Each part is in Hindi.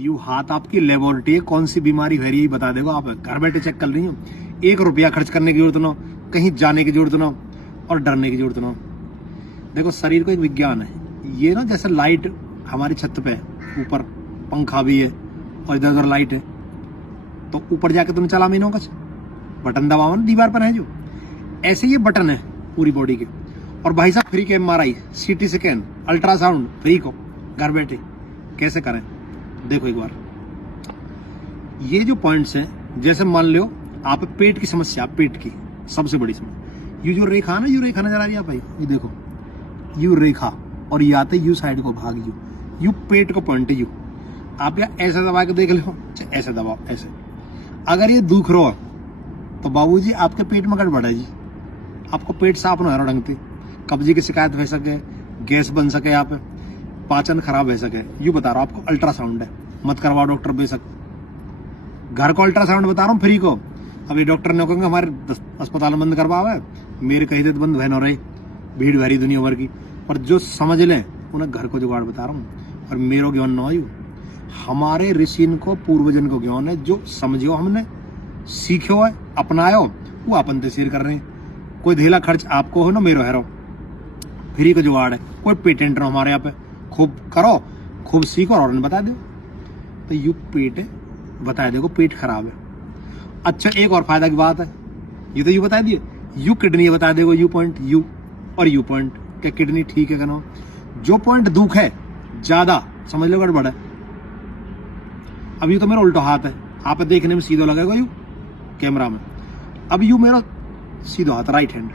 यू हाथ आपकी लेबोरेटरी है, कौन सी बीमारी है रही बता देगा। आप घर बैठे चेक कर रही हो, 1 रुपया खर्च करने की जरूरत ना, कहीं जाने की जरूरत ना और डरने की जरूरत ना। देखो शरीर को एक विज्ञान है, ये ना जैसे लाइट हमारी छत पे ऊपर पंखा भी है और इधर उधर लाइट है, तो ऊपर जाके तुम चला महीनों का बटन दबाओ ना दीवार पर है जो, ऐसे ये बटन है पूरी बॉडी के। और भाई साहब फ्री के MRI, CT scan, ultrasound free को घर बैठे कैसे करें देखो एक बार। ये जो पॉइंट्स हैं, जैसे मान लो आप पेट की समस्या, पेट की सबसे बड़ी समस्या, ये जो रेखा ना, यू रेखा नजर आ रही है भाई, ये देखो यू रेखा, और ये आते यू साइड को भाग, यू पेट को पॉइंट है यू। आप या ऐसे दबा के देख लो, ऐसे दबाओ ऐसे। अगर ये दुख रहा तो बाबूजी आपके पेट में गड़बड़ है जी, आपको पेट साफ ना हो ढंग से, कब्जे की शिकायत हो सके, गैस बन सके, आप पाचन खराब हो सके। यू बता रहा हूँ आपको, अल्ट्रासाउंड है, मत करवाओ डॉक्टर बेशक, घर को अल्ट्रासाउंड बता रहा हूँ फ्री को। अभी डॉक्टर ने कहेंगे हमारे अस्पताल बंद करवावे, मेरे कहीं तो बंद बहन हो रही, भीड़ भरी दुनिया भर की। पर जो समझ लें उन्हें घर को जुगाड़ बता रहा हूँ। और मेरो ज्ञान न हो, हमारे ऋषि को पूर्वजन को ज्ञान है, जो समझो हमने सीखो है अपनायो वो अपन से शेयर कर रहे हैं। कोई ढेला खर्च आपको हो ना मेरो है, फ्री को जुगाड़ है, कोई पेटेंट ना हमारे यहाँ पे, खूब करो खूब सीखो और बता दो। तो यू पेट है बता देखो, पेट खराब है। अच्छा एक और फायदा की बात है, ये तो यू बता दिए, यू किडनी बता देखो, यू पॉइंट यू और यू पॉइंट, क्या किडनी ठीक है कहना। जो पॉइंट दुख है ज्यादा समझ लो गड़बड़ है। अब यू तो मेरा उल्टा हाथ है, आप देखने में सीधा लगेगा यू कैमरा में। अब यू मेरा सीधा हाथ राइट हैंड,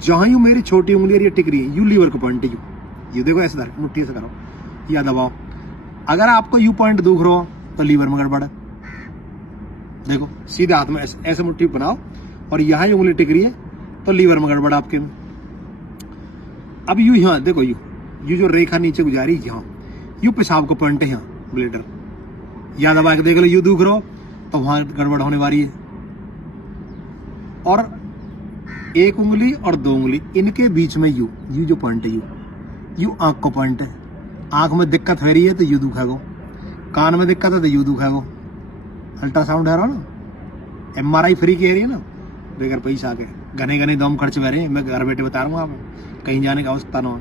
जहां यू मेरी छोटी उंगली ये टिक रही है, यू लीवर का पॉइंट है यू। ये देखो ऐसे धर मुट्ठी से करो या दबाओ। अगर आपको यू पॉइंट दुख रहा हो तो लीवर में गड़बड़ है। देखो सीधे हाथ में ऐसे मुट्ठी बनाओ और यहाँ उंगली टिक रही है तो लीवर में गड़बड़ आपके में। अब यू यहाँ देखो, यू जो रेखा नीचे गुजारी यहाँ, यू पेशाब का पॉइंट है यहाँ ब्लेडर, या दबा के देख लो, यू दुख रहा हो तो वहां गड़बड़ होने वाली है। और एक उंगली और 2 उंगली इनके बीच में यू जो पॉइंट है, यू आंख को पॉइंट है। आंख में दिक्कत हो रही है तो यू दुखेगो, कान में दिक्कत है तो यू दुखेगो। अल्ट्रासाउंड है ना, MRI फ्री की है रही है ना, बेगर पैसा के घने घने दम खर्च हो रहे हैं। मैं घर बैठे बता रहा हूँ, आप कहीं जाने का आवश्यकता ना हो।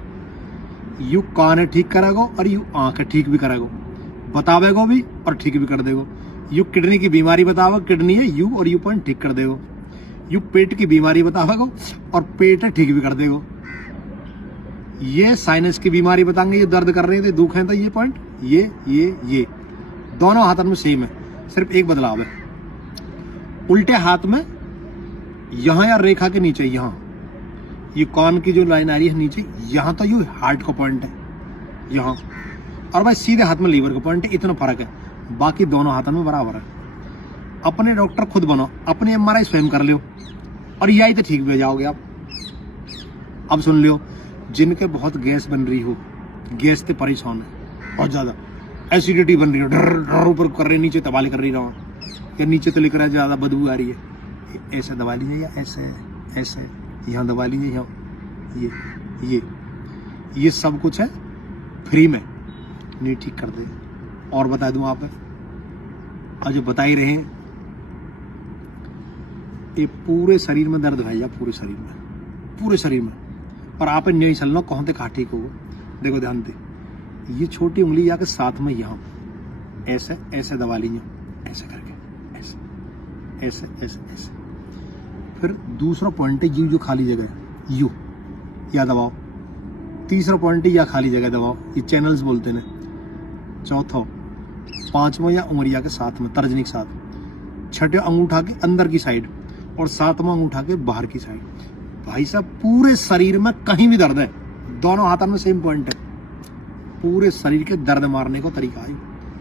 यू कान ठीक करेगो और यू आंख ठीक भी करेगो, बतावेगो भी और ठीक भी कर देगो। यू किडनी की बीमारी बताओ, किडनी है यू और यू पॉइंट ठीक कर देगो। यू पेट की बीमारी बतावेगो और पेट है ठीक भी कर देगो। ये साइनस की बीमारी बताएंगे, ये दर्द कर रहे थे दुख है तो ये पॉइंट, ये दोनों हाथों में सेम है, सिर्फ एक बदलाव है। उल्टे हाथ में यहां या रेखा के नीचे यहां ये कान की जो लाइन आ रही है नीचे, यहां तो यू हार्ट का पॉइंट है यहां, और भाई सीधे हाथ में लीवर का पॉइंट है। इतना फर्क है, बाकी दोनों हाथों में बराबर है। अपने डॉक्टर खुद बनो, अपने MRI स्वयं कर लो और यही तो ठीक भी जाओगे आप। अब सुन लियो, जिनके बहुत गैस बन रही हो, गैस से परेशान है और ज्यादा एसिडिटी बन रही हो, डर ऊपर कर रही, नीचे तबाली कर रही रहो, या नीचे तो लिख रहा है ज्यादा बदबू आ रही है, ऐसे दबा लीजिए या ऐसे यहाँ दबा लीजिए, यहाँ ये सब कुछ है फ्री में, नहीं ठीक कर दे। और बता दूं आप, और जो बता ही रहे हैं, ये पूरे शरीर में दर्द है, पूरे शरीर में, और आप नहीं चलना कौन से ठीक हो। देखो ध्यान दे, ये छोटी उंगली जाके साथ में यहाँ ऐसे दबा लीजिए, ऐसे करके ऐसे। फिर दूसरा पॉइंट है यू जो खाली जगह है, यू या दबाओ। तीसरा पॉइंट है या खाली जगह दबाओ, ये चैनल्स बोलते हैं। चौथा, पांचवा या उंगलिया के साथ में तर्जनी के साथ, छठे अंगूठा के अंदर की साइड और सातवां अंगूठा के बाहर की साइड। भाई साहब पूरे शरीर में कहीं भी दर्द है, दोनों हाथों में सेम पॉइंट है। पूरे शरीर के दर्द मारने को तरीका है,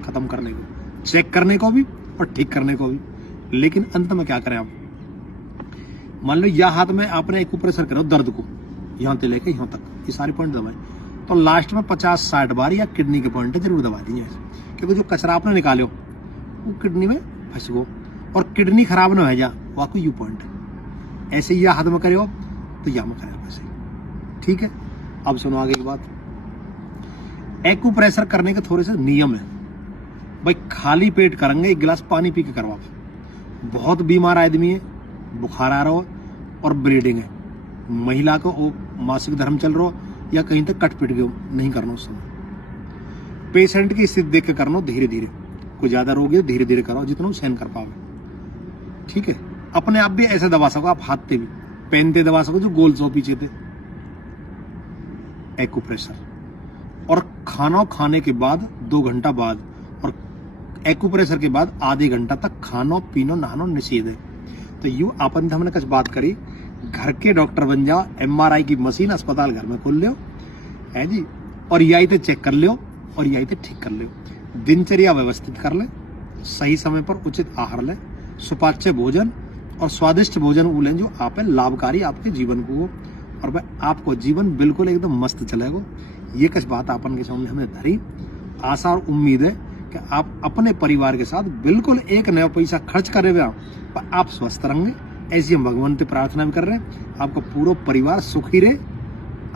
खत्म करने को, चेक करने को भी और ठीक करने को भी। लेकिन अंत में क्या करें आप, मान लो यह हाथ में आपने एक प्रेशर करो दर्द को, यहाँ से लेके यहाँ तक ये सारे पॉइंट दबाए, तो लास्ट में 50-60 बार या किडनी के पॉइंट जरूर दबा दीजिए, क्योंकि जो कचरा आपने निकालो वो किडनी में फंस गो और किडनी खराब ना हो जा, वाकई यू पॉइंट ऐसे ही हाथ में करो तो या में करें वैसे, ठीक है। अब सुनो आगे की बात, एक्यूप्रेशर करने के थोड़े से नियम है। भाई खाली पेट करेंगे, एक गिलास पानी पी के करवाओ। बहुत बीमार आदमी है, बुखार आ रहा हो और ब्लीडिंग है, महिला को मासिक धर्म चल रहा हो या कहीं तक कट पिट गए, नहीं करना उस समय। पेशेंट की स्थिति देख के करना, धीरे धीरे, कोई ज्यादा रोगी है धीरे धीरे कराओ जितना सहन कर पाओगे, ठीक है। अपने आप भी ऐसे दबा सको, आप हाथ पे भी पहनते दबा सको जो गोल सो पीछे थे, एक्यूप्रेशर। और खाना खाने के बाद 2 घंटा बाद और एक्यूप्रेशर के बाद आधे घंटा तक खानो पीनो नहानो निषेध है। तो यू अपन हमने कुछ बात करी, घर के डॉक्टर बन जाओ, MRI की मशीन अस्पताल घर में खोल लो है जी, और यही तो चेक कर लो और यही तो ठीक कर लो। दिनचर्या व्यवस्थित कर ले, सही समय पर उचित आहार ले, सुपाच्य भोजन और स्वादिष्ट भोजन उलें जो आप लाभकारी आपके जीवन को हो, और वह आपको जीवन बिल्कुल एकदम मस्त चलेगा। ये कुछ बात अपन के सामने हमने धरी। आशा और उम्मीद है कि आप अपने परिवार के साथ बिल्कुल एक नया पैसा खर्च करे हुए पर आप स्वस्थ रहेंगे। ऐसी हम भगवान से प्रार्थना भी कर रहे हैं, आपका पूरा परिवार सुखी रहे,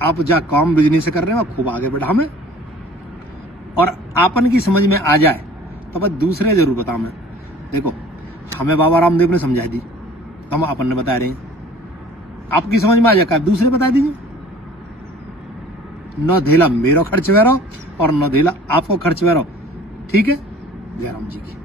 आप जहाँ काम बिजनेस कर रहे हैं खूब आगे बढ़ा में, और आपन की समझ में आ जाए तो बस दूसरे जरूर बता। मैं देखो हमें बाबा रामदेव ने समझा दी, हम अपन ने बता रहे हैं, आपकी समझ में आ जाए दूसरे बता दीजिए। न धेला मेरो खर्च वे रहो और न धेला आपको खर्च वे रहो, ठीक है। जय राम जी की।